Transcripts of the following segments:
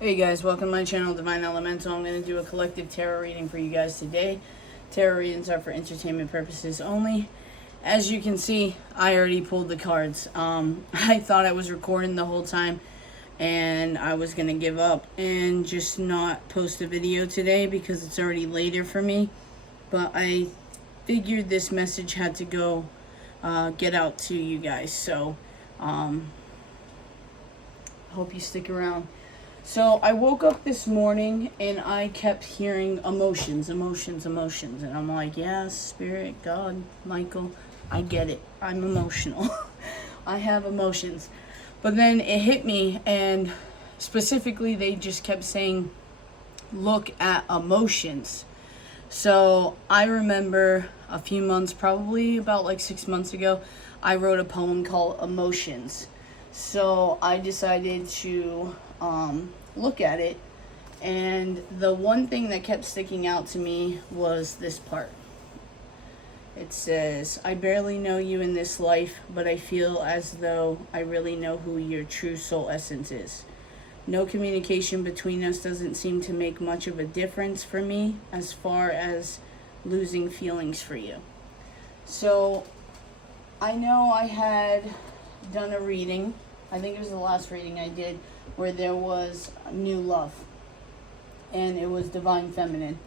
Hey guys, welcome to my channel, Divine Elemental. I'm going to do a collective tarot reading for you guys today. Tarot readings are for entertainment purposes only. As you can see, I already pulled the cards. I thought I was recording the whole time and I was going to give up and just not post a video today because it's already later for me. But I figured this message had to go get out to you guys. So, hope you stick around. So I woke up this morning and I kept hearing emotions. And I'm like, yeah, Spirit, God, Michael, I get it. I'm emotional. I have emotions. But then it hit me, and specifically they just kept saying, look at emotions. So I remember a few months, probably about like 6 months ago, I wrote a poem called Emotions. So I decided to look at it, and the one thing that kept sticking out to me was this part. It says, I barely know you in this life, but I feel as though I really know who your true soul essence is. No communication between us doesn't seem to make much of a difference for me as far as losing feelings for you. So I know I had done a reading, I think it was the last reading I did, where there was new love, and it was Divine Feminine.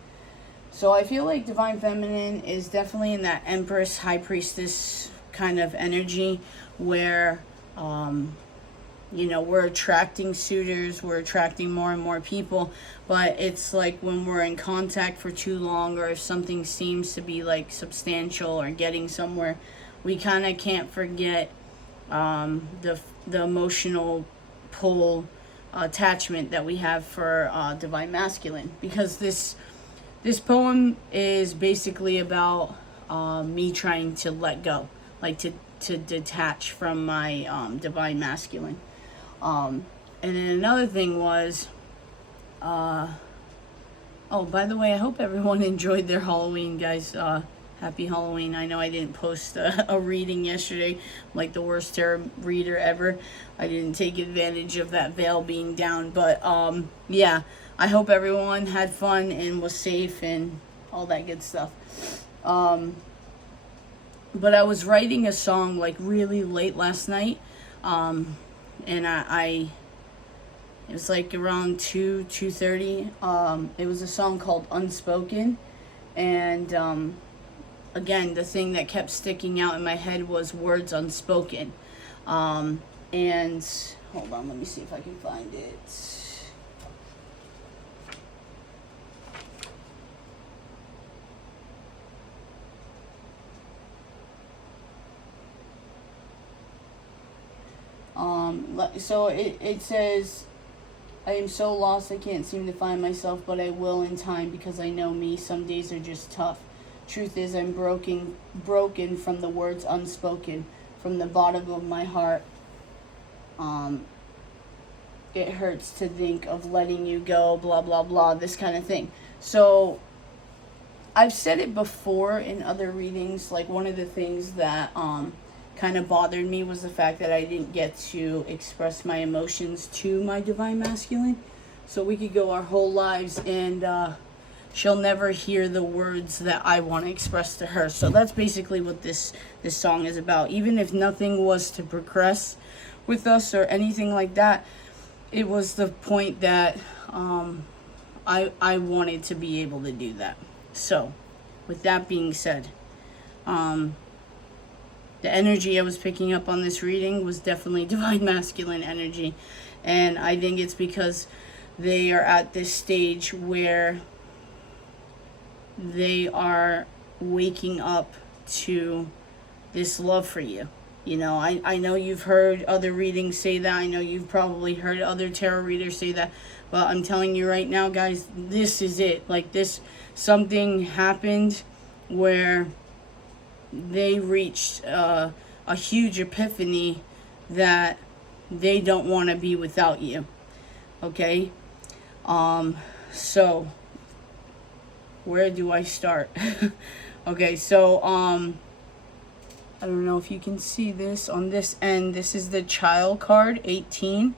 So I feel like Divine Feminine is definitely in that Empress, High Priestess kind of energy where, we're attracting suitors, we're attracting more and more people, but it's like when we're in contact for too long, or if something seems to be like substantial or getting somewhere, we kind of can't forget the emotional pull attachment that we have for Divine Masculine, because this poem is basically about me trying to let go, like to detach from my Divine Masculine. And then another thing was, oh, by the way, I hope everyone enjoyed their Halloween, guys. Happy Halloween. I know I didn't post a reading yesterday, like the worst tarot reader ever. I didn't take advantage of that veil being down, but yeah, I hope everyone had fun and was safe and all that good stuff. But I was writing a song like really late last night, and I it was like around 2:30. It was a song called Unspoken, and again, the thing that kept sticking out in my head was words unspoken. And hold on, let me see if I can find it. So it says, I am so lost I can't seem to find myself, but I will in time, because I know me. Some days are just tough. Truth is, I'm broken from the words unspoken, from the bottom of my heart. It hurts to think of letting you go, blah, blah, blah, this kind of thing. So I've said it before in other readings, like one of the things that kind of bothered me was the fact that I didn't get to express my emotions to my Divine Masculine. So we could go our whole lives and she'll never hear the words that I want to express to her. So that's basically what this song is about. Even if nothing was to progress with us or anything like that, it was the point that I wanted to be able to do that. So with that being said, the energy I was picking up on this reading was definitely Divine Masculine energy. And I think it's because they are at this stage where they are waking up to this love for you. You know, I know you've heard other readings say that. I know you've probably heard other tarot readers say that. But I'm telling you right now, guys, this is it. Like this, something happened where they reached a huge epiphany that they don't want to be without you. Okay? So where do I start? Okay, so I don't know if you can see this on this end. This is the child card, 18.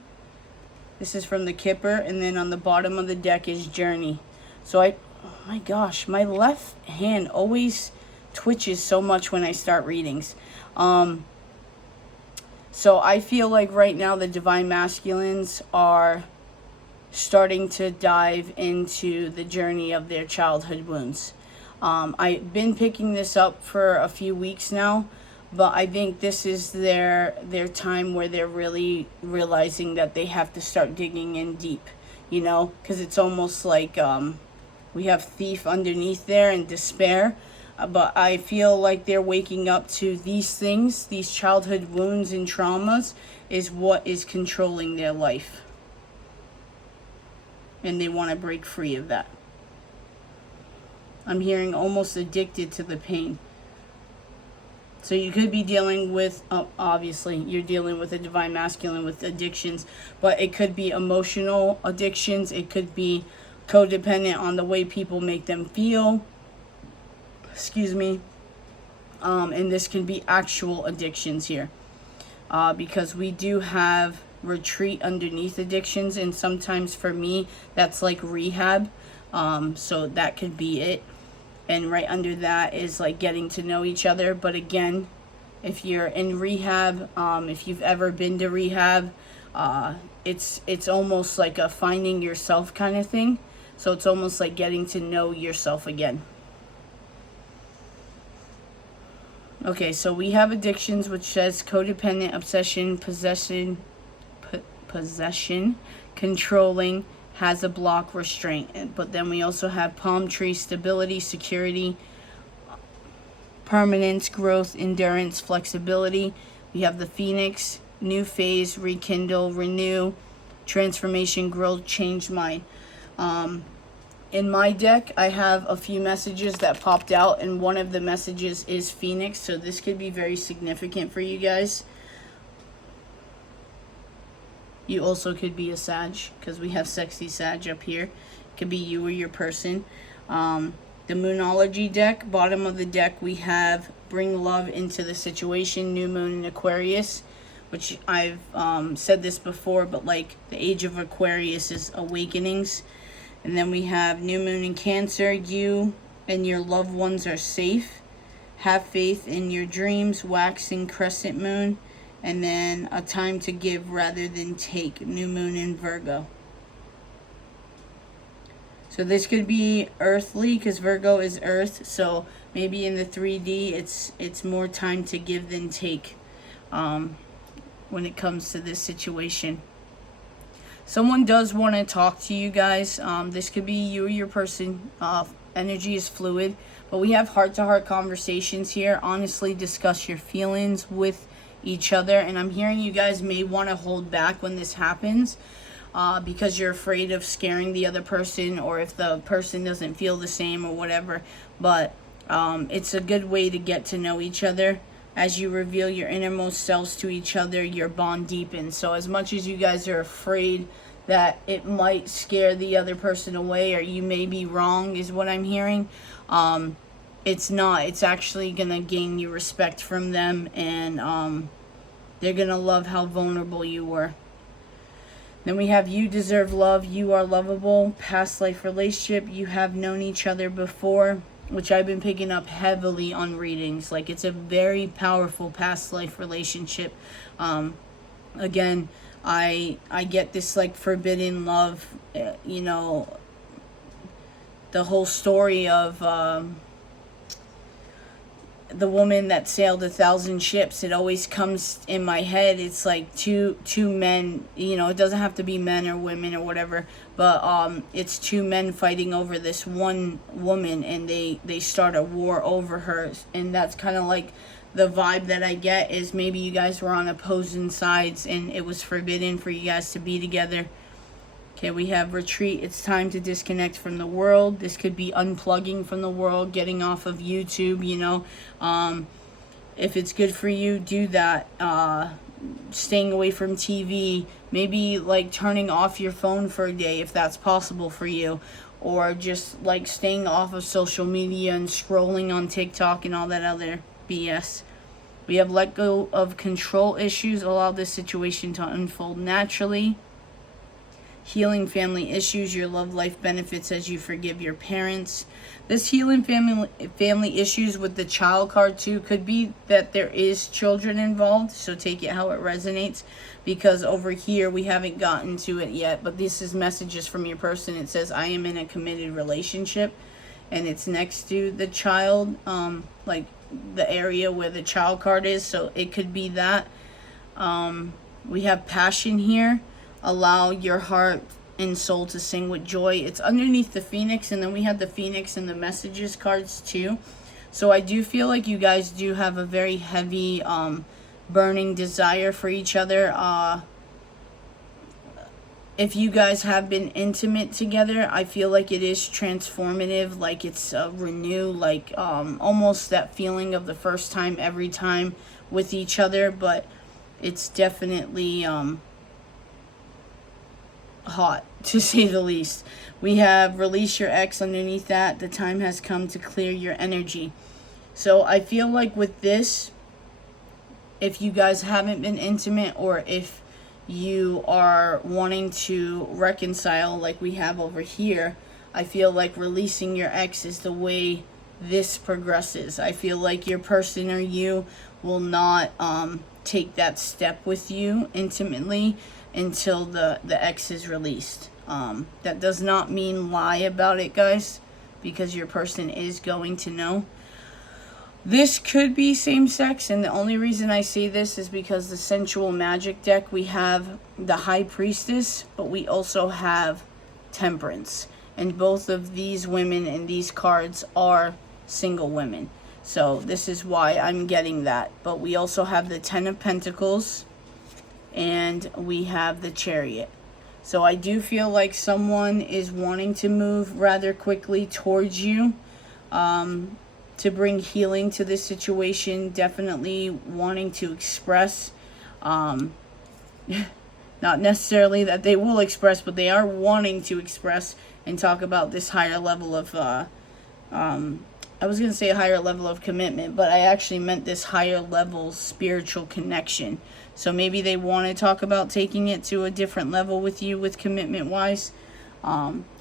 This is from the Kipper, and then on the bottom of the deck is Journey. So oh my gosh, my left hand always twitches so much when I start readings. So I feel like right now the Divine Masculines are starting to dive into the journey of their childhood wounds. I've been picking this up for a few weeks now, but I think this is their time where they're really realizing that they have to start digging in deep, you know, because it's almost like we have Thief underneath there and Despair. But I feel like they're waking up to these things, these childhood wounds and traumas is what is controlling their life. And they want to break free of that. I'm hearing almost addicted to the pain. So you could be dealing with, obviously, you're dealing with a Divine Masculine with addictions, but it could be emotional addictions. It could be codependent on the way people make them feel. Excuse me. And this can be actual addictions here. Because we do have retreat underneath addictions, and sometimes for me, that's like rehab. So that could be it. And right under that is like getting to know each other. But again, if you're in rehab, if you've ever been to rehab, it's almost like a finding yourself kind of thing. So it's almost like getting to know yourself again. Okay, so we have addictions, which says codependent, obsession, possession, controlling, has a block, restraint. But then we also have palm tree, stability, security, permanence, growth, endurance, flexibility. We have the Phoenix, new phase, rekindle, renew, transformation, growth, change mind. In my deck, I have a few messages that popped out, and one of the messages is Phoenix, so this could be very significant for you guys. You also could be a Sag, because we have Sexy Sag up here. It could be you or your person. The Moonology deck, bottom of the deck, we have Bring Love into the Situation, New Moon in Aquarius, which I've said this before, but like the age of Aquarius is awakenings. And then we have New Moon in Cancer. You and your loved ones are safe. Have faith in your dreams. Waxing Crescent Moon. And then a time to give rather than take. New Moon in Virgo. So this could be earthly because Virgo is earth. So maybe in the 3D it's more time to give than take when it comes to this situation. Someone does want to talk to you guys. This could be you or your person. Energy is fluid. But we have heart-to-heart conversations here. Honestly, discuss your feelings with each other. And I'm hearing you guys may want to hold back when this happens. Because you're afraid of scaring the other person. Or if the person doesn't feel the same or whatever. But it's a good way to get to know each other. As you reveal your innermost selves to each other, your bond deepens. So as much as you guys are afraid that it might scare the other person away, or you may be wrong, is what I'm hearing, it's not. It's actually going to gain you respect from them, and they're going to love how vulnerable you were. Then we have you deserve love, you are lovable, past life relationship, you have known each other before, which I've been picking up heavily on readings. Like, it's a very powerful past life relationship. Again, I get this like forbidden love, you know, the whole story of the woman that sailed 1,000 ships. It always comes in my head. It's like two men, you know, it doesn't have to be men or women or whatever, but it's two men fighting over this one woman, and they start a war over her. And that's kind of like the vibe that I get, is maybe you guys were on opposing sides and it was forbidden for you guys to be together. Okay, we have retreat. It's time to disconnect from the world. This could be unplugging from the world, getting off of YouTube, you know. If it's good for you, do that. Staying away from TV. Maybe like turning off your phone for a day if that's possible for you. Or just like staying off of social media and scrolling on TikTok and all that other BS. We have let go of control issues. Allow this situation to unfold naturally. healing family issues. Your love life benefits as you forgive your parents. This healing family issues with the child card too could be that there is children involved, so take it how it resonates, because over here we haven't gotten to it yet, but this is messages from your person. It says, I am in a committed relationship, and it's next to the child, like the area where the child card is, so it could be that. We have passion here. Allow your heart and soul to sing with joy. It's underneath the Phoenix, and then we have the Phoenix and the messages cards too. So I do feel like you guys do have a very heavy burning desire for each other. If you guys have been intimate together, I feel like it is transformative, like it's renew, like almost that feeling of the first time every time with each other, but it's definitely hot, to say the least. We have release your ex underneath that. The time has come to clear your energy. So I feel like with this, if you guys haven't been intimate, or if you are wanting to reconcile like we have over here, I feel like releasing your ex is the way this progresses. I feel like your person or you will not take that step with you intimately until the ex is released. That does not mean lie about it, guys, because your person is going to know. This could be same sex, and the only reason I say this is because the sensual magic deck, we have the High Priestess, but we also have Temperance, and both of these women in these cards are single women. So this is why I'm getting that. But we also have the Ten of Pentacles, and we have the Chariot. So I do feel like someone is wanting to move rather quickly towards you to bring healing to this situation. Definitely wanting to express, not necessarily that they will express, but they are wanting to express and talk about this higher level of I was going to say a higher level of commitment, but I actually meant this higher level spiritual connection. So maybe they want to talk about taking it to a different level with you with commitment wise,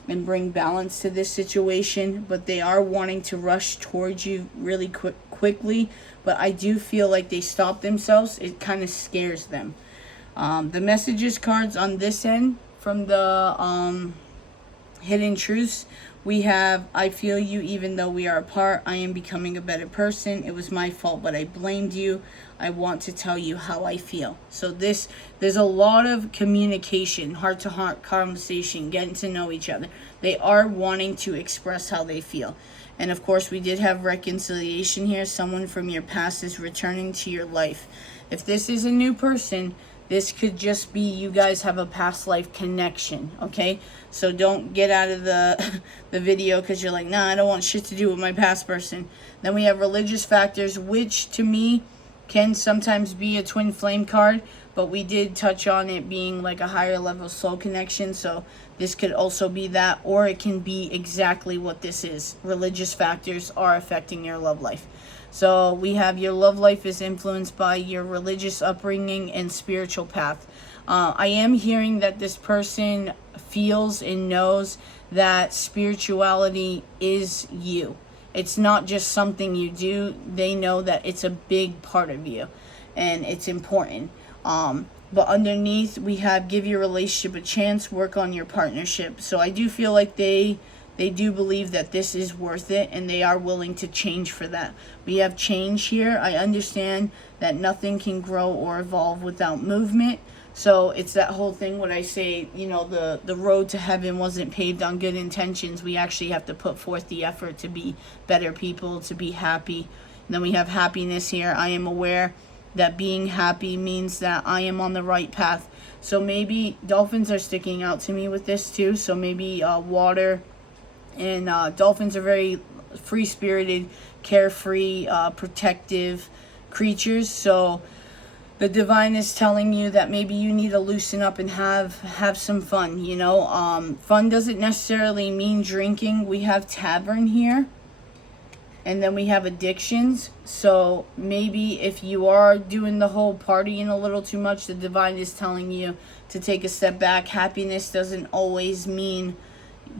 and bring balance to this situation, but they are wanting to rush towards you really quickly, but I do feel like they stop themselves. It kind of scares them. The messages cards on this end from the Hidden Truths, we have, I feel you even though we are apart. I am becoming a better person. It was my fault, but I blamed you. I want to tell you how I feel. So there's a lot of communication, heart-to-heart conversation, getting to know each other. They are wanting to express how they feel. And of course, we did have reconciliation here. Someone from your past is returning to your life. If this is a new person, this could just be you guys have a past life connection, okay? So don't get out of the video because you're like, nah, I don't want shit to do with my past person. Then we have religious factors, which to me can sometimes be a twin flame card, but we did touch on it being like a higher level soul connection. So this could also be that, or it can be exactly what this is. Religious factors are affecting your love life. So we have your love life is influenced by your religious upbringing and spiritual path. I am hearing that this person feels and knows that spirituality is you. It's not just something you do. They know that it's a big part of you and it's important. But underneath we have give your relationship a chance, work on your partnership. So I do feel like they do believe that this is worth it, and they are willing to change for that. We have change here. I understand that nothing can grow or evolve without movement. So it's that whole thing when I say, you know, the road to heaven wasn't paved on good intentions. We actually have to put forth the effort to be better people, to be happy. And then we have happiness here. I am aware that being happy means that I am on the right path. So maybe dolphins are sticking out to me with this too. So maybe water. And dolphins are very free-spirited, carefree, protective creatures. So the divine is telling you that maybe you need to loosen up and have some fun, you know. Fun doesn't necessarily mean drinking. We have tavern here. And then we have addictions. So maybe if you are doing the whole partying a little too much, the divine is telling you to take a step back. Happiness doesn't always mean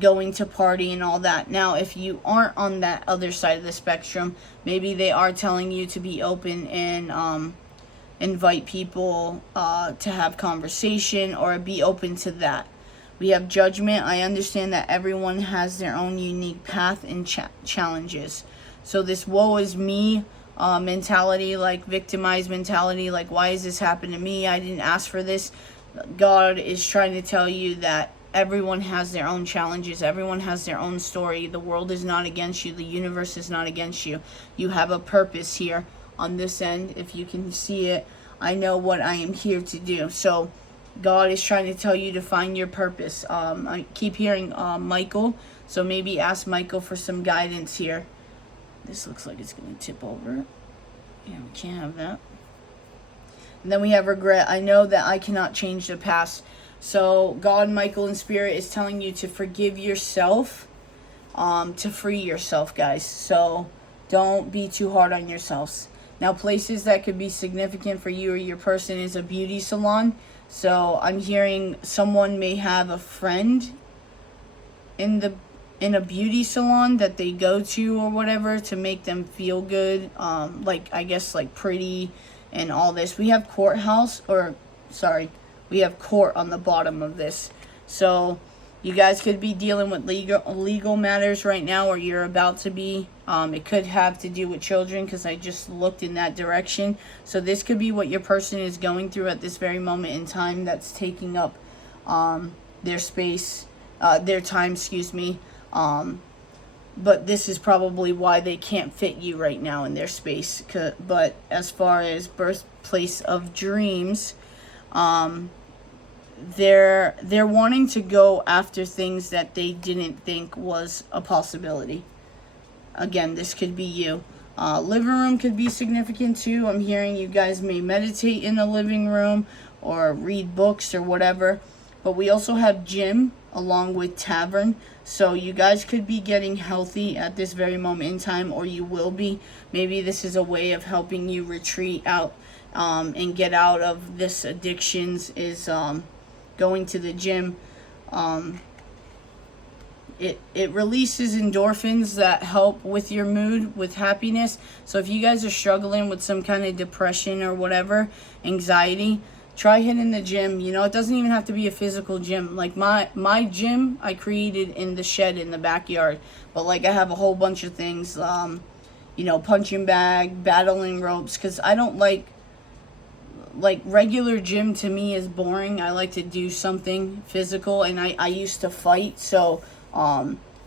going to party and all that. Now, if you aren't on that other side of the spectrum, maybe they are telling you to be open and invite people to have conversation, or be open to that. We have judgment. I understand that everyone has their own unique path and challenges. So this woe is me mentality, like victimized mentality, like why is this happening to me? I didn't ask for this. God is trying to tell you that everyone has their own challenges. Everyone has their own story. The world is not against you. The universe is not against you. You have a purpose here on this end. If you can see it, I know what I am here to do. So God is trying to tell you to find your purpose. I keep hearing Michael. So maybe ask Michael for some guidance here. This looks like it's going to tip over. Yeah, we can't have that. And then we have regret. I know that I cannot change the past. So God, Michael, and Spirit is telling you to forgive yourself, to free yourself, guys. So don't be too hard on yourselves. Now, places that could be significant for you or your person is a beauty salon. So I'm hearing someone may have a friend in a beauty salon that they go to or whatever to make them feel good. Like, I guess, like pretty and all this. We have we have court on the bottom of this. So you guys could be dealing with legal matters right now, or you're about to be. It could have to do with children, because I just looked in that direction. So this could be what your person is going through at this very moment in time, that's taking up their space, their time, excuse me. But this is probably why they can't fit you right now in their space. But as far as birthplace of dreams, they're wanting to go after things that they didn't think was a possibility. Again, this could be you. Living room could be significant too. I'm hearing you guys may meditate in the living room or read books or whatever. But we also have gym along with tavern. So you guys could be getting healthy at this very moment in time, or you will be. Maybe this is a way of helping you retreat out and get out of this addictions, is going to the gym. It releases endorphins that help with your mood, with happiness. So if you guys are struggling with some kind of depression or whatever, anxiety, try hitting the gym. You know, it doesn't even have to be a physical gym. Like my gym, I created in the shed in the backyard. But like, I have a whole bunch of things, you know, punching bag, battling ropes, because I don't like regular gym to me is boring. I like to do something physical, and I used to fight, so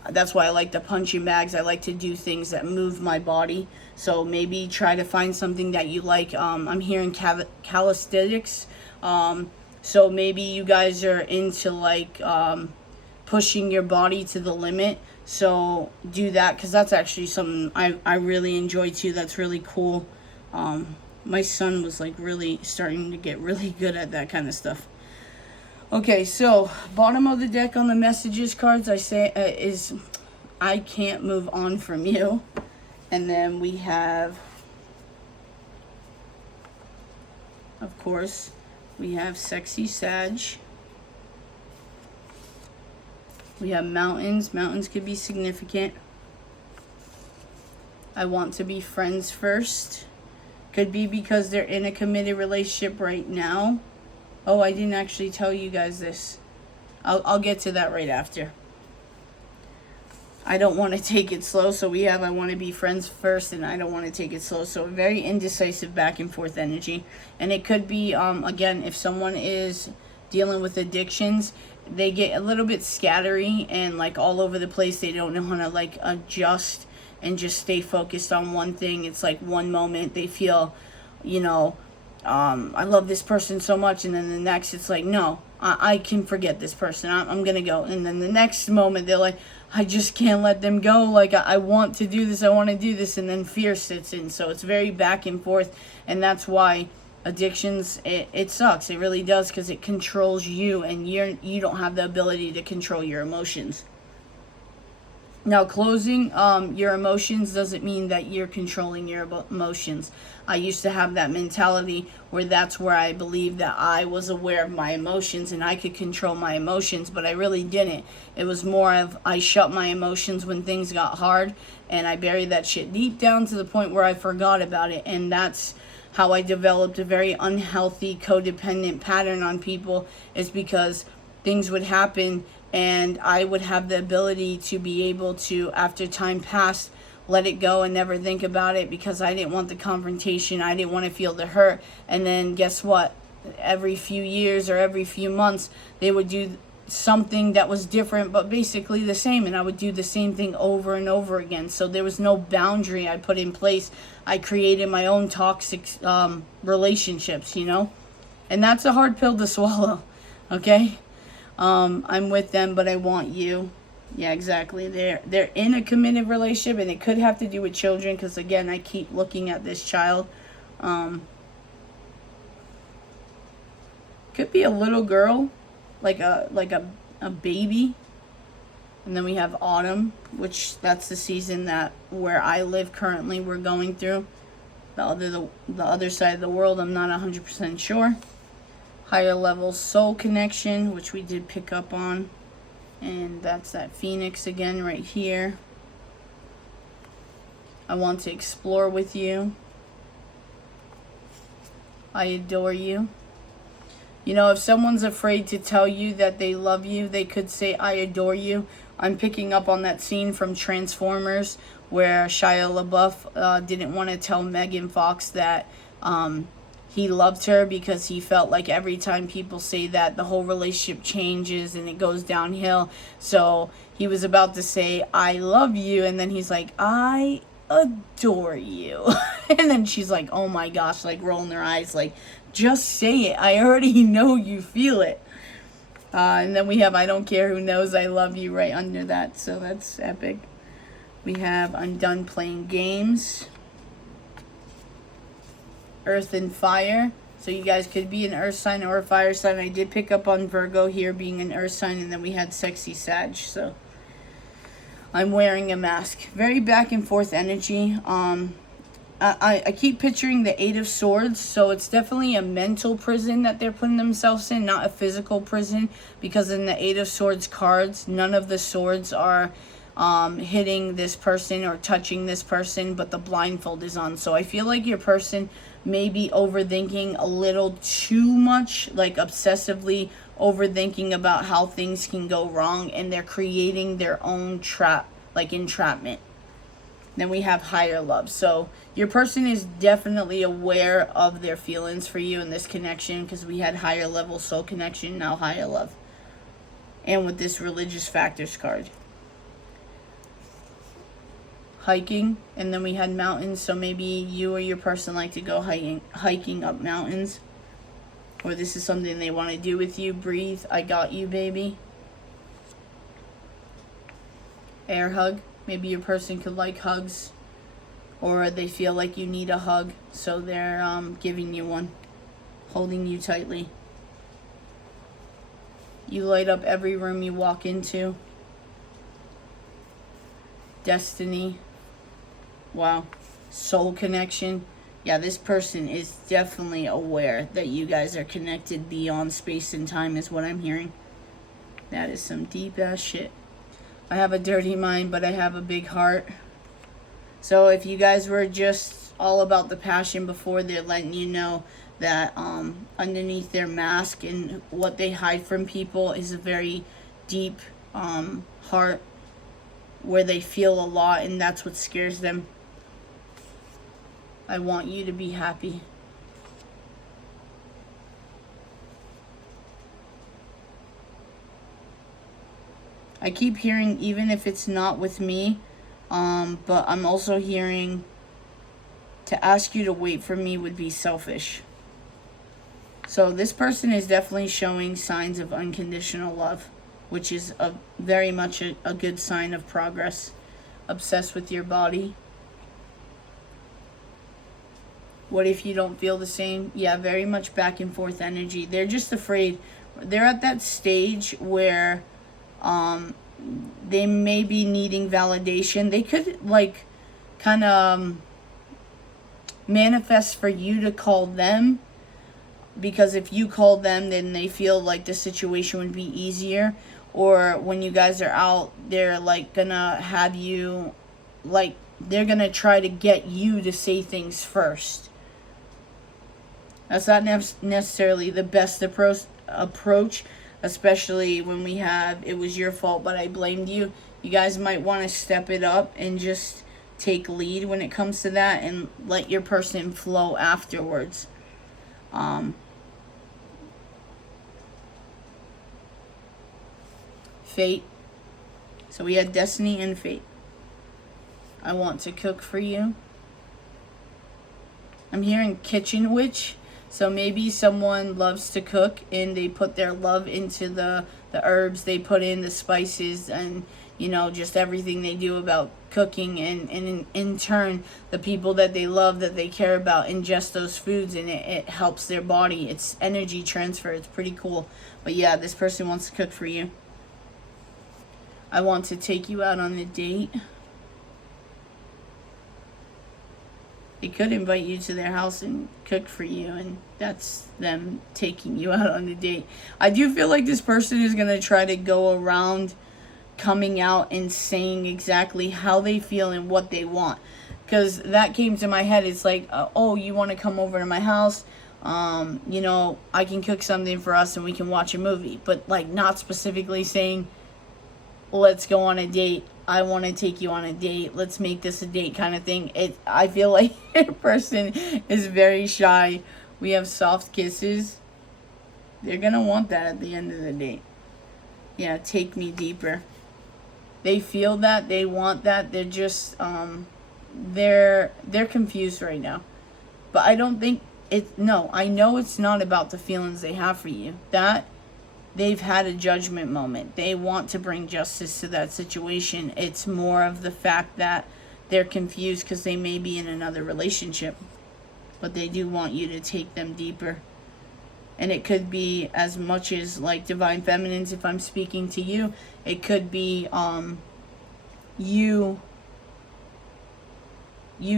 that's why I like the punching bags. I like to do things that move my body. So maybe try to find something that you like. I'm hearing calisthenics. So maybe you guys are into like pushing your body to the limit. So do that, because that's actually something I really enjoy too. That's really cool. My son was like really starting to get really good at that kind of stuff. Okay, so bottom of the deck on the messages cards, I say is I can't move on from you. And then we have, of course, we have Sexy Sag. We have mountains. Mountains could be significant. I want to be friends first. Could be because they're in a committed relationship right now. Oh, I didn't actually tell you guys this. I'll get to that right after. I don't want to take it slow. So we have I want to be friends first, and I don't want to take it slow. So very indecisive back and forth energy. And it could be, again, if someone is dealing with addictions, they get a little bit scattery and like all over the place. They don't know how to like adjust and just stay focused on one thing. It's like one moment they feel, you know, I love this person so much, and then the next it's like, no, I can forget this person. I'm gonna go. And then the next moment they're like, I just can't let them go. Like, I want to do this, I want to do this, and then fear sits in. So it's very back and forth, and that's why addictions, it sucks. It really does, because it controls you, and you don't have the ability to control your emotions. Now, closing your emotions doesn't mean that you're controlling your emotions. I used to have that mentality where that's where I believed that I was aware of my emotions and I could control my emotions, but I really didn't. It was more of I shut my emotions when things got hard and I buried that shit deep down to the point where I forgot about it. And that's how I developed a very unhealthy codependent pattern on people, is because things would happen and I would have the ability to be able to, after time passed, let it go and never think about it because I didn't want the confrontation. I didn't want to feel the hurt. And then guess what? Every few years or every few months, they would do something that was different but basically the same, and I would do the same thing over and over again. So there was no boundary I put in place. I created my own toxic relationships, and that's a hard pill to swallow. Okay. I'm with them, but I want you. Yeah, exactly. They're in a committed relationship, and it could have to do with children, because again, I keep looking at this child. Could be a little girl, like a baby. And then we have autumn, which that's the season that where I live currently we're going through. The other side of the world, I'm not 100% sure. Higher level soul connection, which we did pick up on. And that's that Phoenix again right here. I want to explore with you. I adore you. If someone's afraid to tell you that they love you, they could say, I adore you. I'm picking up on that scene from Transformers where Shia LaBeouf didn't want to tell Megan Fox that he loved her, because he felt like every time people say that, the whole relationship changes and it goes downhill. So he was about to say, I love you, and then he's like, I adore you. And then she's like, oh my gosh, like rolling her eyes, like, just say it. I already know you feel it. And then we have I don't care who knows I love you right under that. So that's epic. We have I'm done playing games. Earth and fire. So you guys could be an earth sign or a fire sign. I did pick up on Virgo here being an earth sign, and then we had sexy Sag. So I'm wearing a mask. Very back and forth energy. I keep picturing the Eight of Swords, so it's definitely a mental prison that they're putting themselves in, not a physical prison, because in the Eight of Swords cards, none of the swords are hitting this person or touching this person, but the blindfold is on. So I feel like your person may be overthinking a little too much, like obsessively overthinking about how things can go wrong, and they're creating their own trap, like entrapment. Then we have higher love. So your person is definitely aware of their feelings for you in this connection, because we had higher level soul connection, now higher love. And with this religious factors card. Hiking, and then we had mountains, so maybe you or your person like to go hiking up mountains, or this is something they want to do with you. Breathe, I got you, baby. Air hug, maybe your person could like hugs, or they feel like you need a hug, so they're giving you one, holding you tightly. You light up every room you walk into. Destiny. Wow. Soul connection. Yeah, this person is definitely aware that you guys are connected beyond space and time, is what I'm hearing. That is some deep ass shit. I have a dirty mind, but I have a big heart. So if you guys were just all about the passion before, they're letting you know that underneath their mask and what they hide from people is a very deep heart where they feel a lot, and that's what scares them. I want you to be happy. I keep hearing, even if it's not with me, but I'm also hearing to ask you to wait for me would be selfish. So this person is definitely showing signs of unconditional love, which is very much a good sign of progress. Obsessed with your body. What if you don't feel the same? Yeah, very much back and forth energy. They're just afraid. They're at that stage where They may be needing validation. They could like kind of manifest for you to call them, because if you call them, then they feel like the situation would be easier. Or when you guys are out, they're like gonna have you, like they're gonna try to get you to say things first. That's not necessarily the best approach, especially when we have "it was your fault but I blamed you." You guys might want to step it up and just take lead when it comes to that, and let your person flow afterwards. Fate. So we had Destiny and Fate. I want to cook for you. I'm hearing Kitchen Witch. So maybe someone loves to cook and they put their love into the herbs they put in, the spices, and just everything they do about cooking, and in turn the people that they love, that they care about, ingest those foods, and it helps their body. It's energy transfer. It's pretty cool. But yeah, this person wants to cook for you. I want to take you out on a date. They could invite you to their house and cook for you, and that's them taking you out on a date. I do feel like this person is going to try to go around coming out and saying exactly how they feel and what they want. Because that came to my head. It's like, oh, you want to come over to my house? I can cook something for us and we can watch a movie. But like not specifically saying, let's go on a date. I want to take you on a date. Let's make this a date kind of thing. I feel like a person is very shy. We have soft kisses. They're going to want that at the end of the date. Yeah, take me deeper. They feel that. They want that. They're just, they're confused right now. But I don't think I know it's not about the feelings they have for you. They've had a judgment moment. They want to bring justice to that situation. It's more of the fact that they're confused because they may be in another relationship. But they do want you to take them deeper. And it could be as much as like Divine Feminines, if I'm speaking to you. It could be you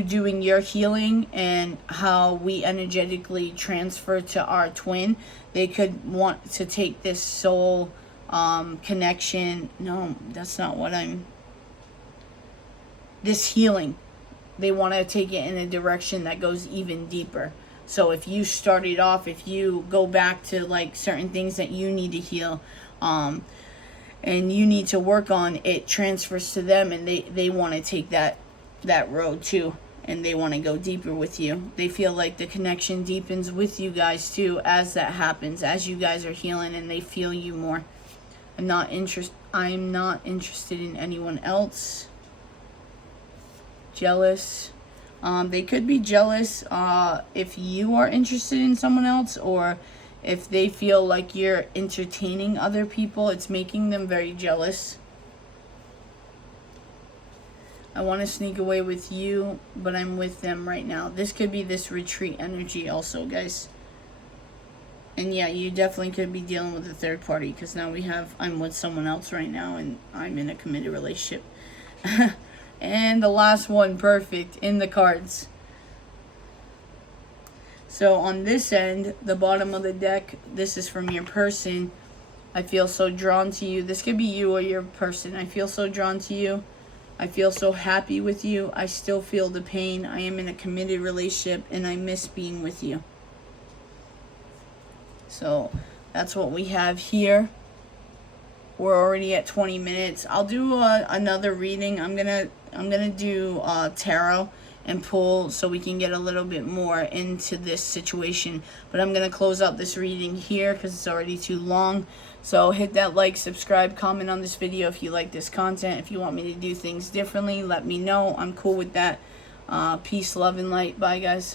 doing your healing and how we energetically transfer to our twin. They could want to take this soul connection. No, that's not what this healing. They want to take it in a direction that goes even deeper. So if you started off, if you go back to like certain things that you need to heal, and you need to work on, it transfers to them, and they want to take that road too, and they want to go deeper with you. They feel like the connection deepens with you guys too as that happens, as you guys are healing, and they feel you more. I'm not interested in anyone else. Jealous. They could be jealous if you are interested in someone else, or if they feel like you're entertaining other people. It's making them very jealous. I want to sneak away with you, but I'm with them right now. This could be this retreat energy also, guys. And yeah, you definitely could be dealing with a third party, because now I'm with someone else right now, and I'm in a committed relationship. And the last one, perfect, in the cards. So on this end, the bottom of the deck, this is from your person. I feel so drawn to you. This could be you or your person. I feel so drawn to you. I feel so happy with you. I still feel the pain. I am in a committed relationship, and I miss being with you. So that's what we have here. We're already at 20 minutes. I'll do another reading. I'm gonna do tarot and pull so we can get a little bit more into this situation. But I'm gonna close out this reading here because it's already too long. So hit that like, subscribe, comment on this video if you like this content. If you want me to do things differently, let me know. I'm cool with that. Peace, love, and light. Bye, guys.